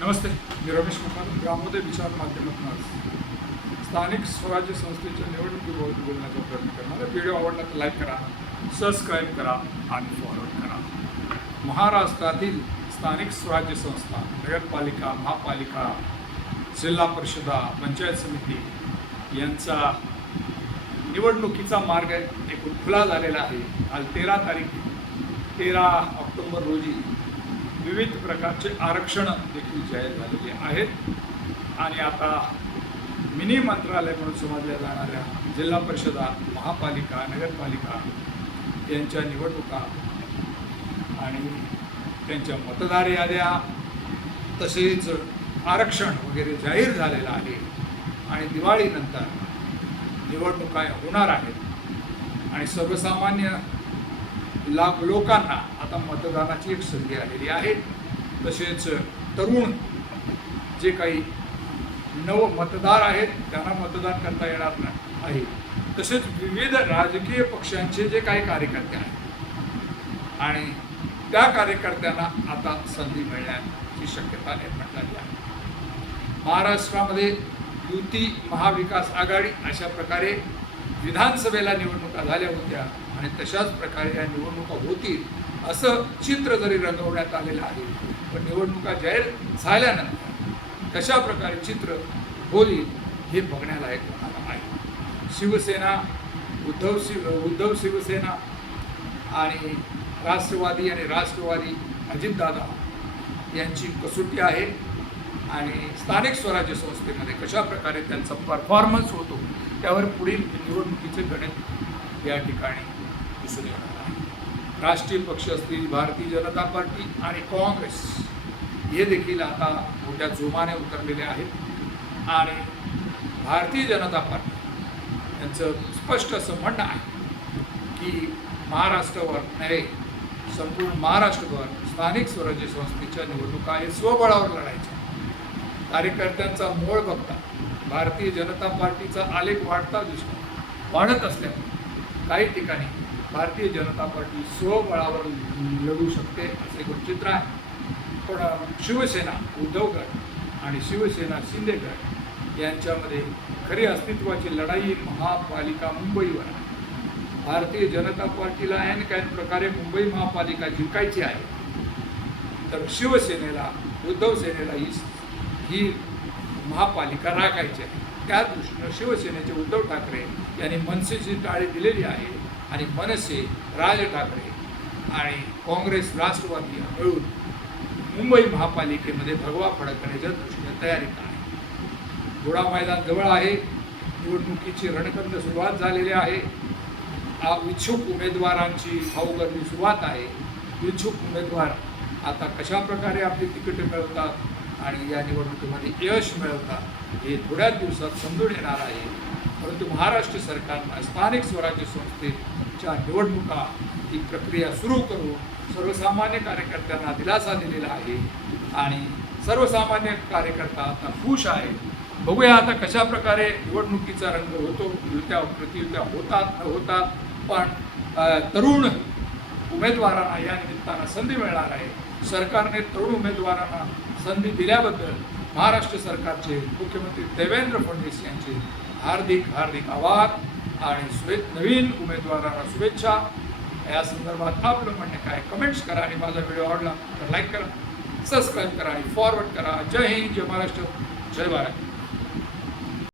नमस्ते मी रमेश कुमार ग्रामोदय विचार माध्यमातून आज स्थानिक स्वराज्य संस्थेच्या निवडणुकीबाबत बोलण्याचा प्रयत्न करणार व्हिडिओ आवडला तर लाईक करा सबस्क्राईब करा आणि फॉरवर्ड करा. महाराष्ट्रातील स्थानिक स्वराज्य संस्था नगरपालिका महापालिका जिल्हा परिषदा पंचायत समिती यांचा निवडणुकीचा मार्ग एकूण खुला झालेला आहे. आज तेरा तारीख तेरा ऑक्टोबर रोजी विविध प्रकारचे आरक्षण देखील जाहीर झालेले आहेत. आणि आता मिनी मंत्रालय म्हणून समजल्या जाणाऱ्या जिल्हा परिषदा महापालिका नगरपालिका यांच्या निवडणुका आणि त्यांच्या मतदार याद्या तसेच आरक्षण वगैरे जाहीर झालेलं आहे. आणि दिवाळीनंतर निवडणुका होणार आहेत. आणि सर्वसामान्य लाख लोकांना आता मतदानाची एक संधी आलेली आहे. तसेच तरुण जे काही नव मतदार आहेत त्यांना मतदान करता येणार नाही. आहे तसेच विविध राजकीय पक्षांचे जे काही कार्यकर्ते आहेत आणि त्या कार्यकर्त्यांना आता संधी मिळण्याची शक्यता निर्माण झाली आहे. महाराष्ट्रामध्ये युती महाविकास आघाडी अशा प्रकारे विधानसभेला निवडणुका झाल्या होत्या. आणि तशाच प्रकारे या निवडणुका होतील असं चित्र जरी रंगवण्यात आलेलं आहे पण निवडणुका जाहीर झाल्यानंतर कशा प्रकारे चित्र होईल हे बघण्यालायक राहणार आहे. शिवसेना उद्धव शिव उद्धव शिवसेना आणि राष्ट्रवादी आणि राष्ट्रवादी अजितदादा यांची कसोटी आहे आणि स्थानिक स्वराज्य संस्थेमध्ये कशा प्रकारे त्यांचा परफॉर्मन्स होतो त्यावर पुढील निवडणुकीचे गणित या ठिकाणी दिसून येणार राष्ट्रीय पक्ष असतील भारतीय जनता पार्टी आणि काँग्रेस हे देखील आता मोठ्या जोमाने उतरलेले आहेत. आणि भारतीय जनता पार्टी यांचं स्पष्ट असं म्हणणं आहे की महाराष्ट्रावर नव्हे संपूर्ण महाराष्ट्रभर स्थानिक स्वराज्य संस्थेच्या निवडणुका हे स्वबळावर लढायच्या. कार्यकर्त्यांचा मोळ बघता भारतीय जनता पार्टीचा आलेख वाढता दिसतो. वाढत असल्यामुळे काही ठिकाणी भारतीय जनता पार्टी स्वबळावर लढू शकते असे एक चित्र आहे. पण शिवसेना उद्धव गट आणि शिवसेना शिंदे गट यांच्यामध्ये खरी अस्तित्वाची लढाई महापालिका मुंबईवर आहे. भारतीय जनता पार्टीला ऐन काही प्रकारे मुंबई महापालिका जिंकायची आहे तर शिवसेनेला उद्धव सेनेला ही ही महापालिका राखायची आहे. त्या दृष्टीनं शिवसेनेचे उद्धव ठाकरे यांनी मनसेची टाळी दिलेली आहे. आणि मनसे राज ठाकरे आणि काँग्रेस राष्ट्रवादी मिळून मुंबई महापालिकेमध्ये भगवा फडकण्याच्या दृष्टीने तयारीत आहे. घोडा मैदान जवळ आहे. निवडणुकीची रणकंद सुरुवात झालेली आहे. इच्छुक उमेदवारांची भाऊगर्दी सुरुवात आहे. इच्छुक उमेदवार आता कशा प्रकारे आपली तिकीटे मिळवतात आणि या निवडणुकीमध्ये यश मिळवतात हे थोड्याच दिवसात समजून येणार आहे. परंतु महाराष्ट्र सरकारनं स्थानिक स्वराज्य संस्थेच्या निवडणुका ही प्रक्रिया सुरू करून सर्वसामान्य कार्यकर्त्यांना दिलासा दिलेला आहे. आणि सर्वसामान्य कार्यकर्ता आता खुश आहे बघूया आता कशा प्रकारे निवडणुकीचा रंग होतो. युत्या प्रतियुत्या होतात न होतात. पण तरुण उमेदवारांना या निमित्तानं संधी मिळणार आहे. सरकारने तरुण उमेदवारांना संधी दिल्याबद्दल महाराष्ट्र सरकारचे मुख्यमंत्री देवेंद्र फडणवीस यांचे हार्दिक हार्दिक आभार आणि शुभे नवीन उमेदवारांना शुभेच्छा. या संदर्भात आपलं म्हणणे काय कमेंट्स करा आणि माझा व्हिडिओ आवडला तर लाईक करा सबस्क्राईब करा आणि फॉरवर्ड करा. जय हिंद जय महाराष्ट्र जय भारत.